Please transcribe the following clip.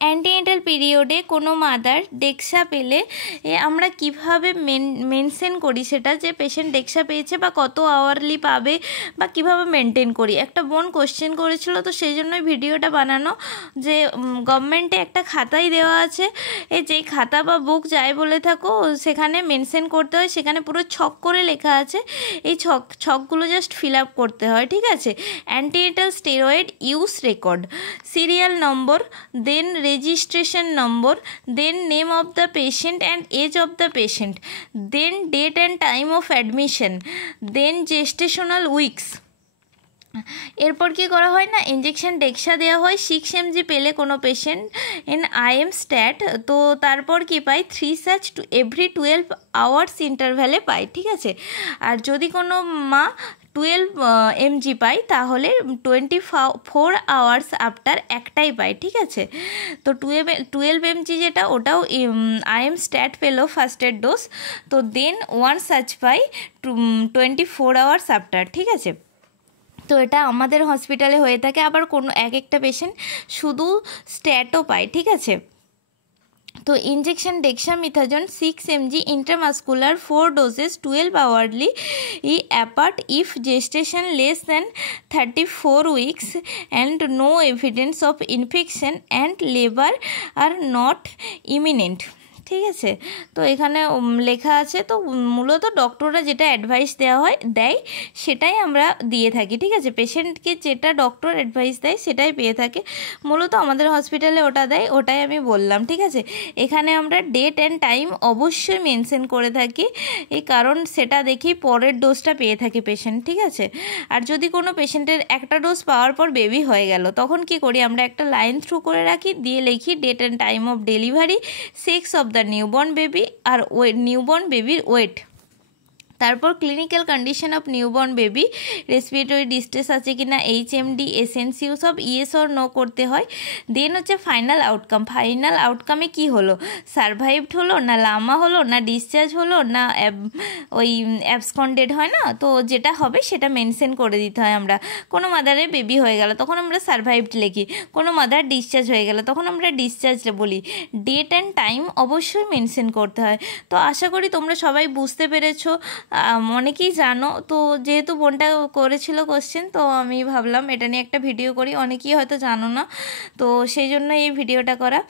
Antenatal পিরিয়ডে কোনো mother DEXA পেলে আমরা কিভাবে মেনশন করি সেটা, যে পেশেন্ট ডেক্সা পেয়েছে বা কত আওয়ারলি পাবে বা কিভাবে মেনটেন করি। একটা বোন কোশ্চেন করেছিল, তো সেই জন্যই ভিডিওটা বানানো, যে গভর্নমেন্টে একটা খাতাই দেওয়া আছে, যেই খাতা বা বুক যাই বলে থাকো সেখানে মেনশন করতে হয়, সেখানে পুরো ছক করে লেখা আছে, এই ছকগুলো জাস্ট ফিল আপ করতে হয়, ঠিক আছে। Antenatal steroid use record, serial number, then registration number, then name of the patient and age of the patient, then date and time of admission, then gestational weeks। এরপর কি করা হয় না, injection DEXA দেওয়া হয় 6 mg পেলে কোনো patient in IM stat, তো তারপর কি পাই 3 such এভরি 12 আওয়ার্স ইন্টারভ্যালে পাই, ঠিক আছে। আর যদি কোনো মা 12 mg পাই তাহলে 24 আওয়ার্স আফটার একটাই পাই, ঠিক আছে। তো 12 mg যেটা ওটাও IM স্ট্যাট পেলো ফার্স্টের ডোজ, তো দেন 1 such পাই 24 আওয়ার্স আফটার, ঠিক আছে। তো এটা আমাদের হসপিটালে হয়ে থাকে। আবার কোনো একটা পেশেন্ট শুধু স্ট্যাটও পায়, ঠিক আছে। তো injection dexamethasone 6 mg intramuscular 4 doses 12 hourly apart if gestation less than 34 weeks and no evidence of infection and labour are not imminent, ঠিক আছে। তো এখানে লেখা আছে, তো মূলত ডক্টররা যেটা অ্যাডভাইস দেয় সেটাই আমরা দিয়ে থাকি, ঠিক আছে। পেশেন্টকে যেটা ডক্টর অ্যাডভাইস দেয় সেটাই পেয়ে থাকে, মূলত আমাদের হসপিটালে ওটা দেয়, ওটাই আমি বললাম, ঠিক আছে। এখানে আমরা ডেট অ্যান্ড টাইম অবশ্যই মেনশন করে থাকি, এই কারণ সেটা দেখি পরের ডোজটা পেয়ে থাকে পেশেন্ট, ঠিক আছে। আর যদি কোনো পেশেন্টের একটা ডোজ পাওয়ার পর বেবি হয়ে গেল, তখন কি করি আমরা একটা লাইন থ্রু করে রাখি, দিয়ে লিখি date and time of delivery, sex of the newborn baby আর নিউবর্ন বেবির ওয়েট, তারপর clinical condition of newborn baby, respiratory distress আছে কি না, HMD এসএনসিউ সব ইয়েস অর নো করতে হয়। দেন হচ্ছে ফাইনাল আউটকাম, ফাইনাল আউটকামে কি হলো, সারভাইভড হলো না লামা হলো না ডিসচার্জ হলো না ওই অ্যাবসকন্ডেড হয় না, তো যেটা হবে সেটা মেনশন করে দিতে হয়। আমরা কোনো মাদারের বেবি হয়ে গেল তখন আমরা সারভাইভড লিখি, কোনো মাদার ডিসচার্জ হয়ে গেল তখন আমরা ডিসচার্জ বলি, ডেট অ্যান্ড টাইম অবশ্যই মেনশন করতে হয়। তো আশা করি তোমরা সবাই বুঝতে পেরেছো, অনেকেই জানো। তো যেহেতু বোনটা করেছিল কোশ্চেন, তো আমি ভাবলাম এটা নিয়ে একটা ভিডিও করি, অনেকেই হয়তো জানো না, তো সেই জন্য এই ভিডিওটা করা।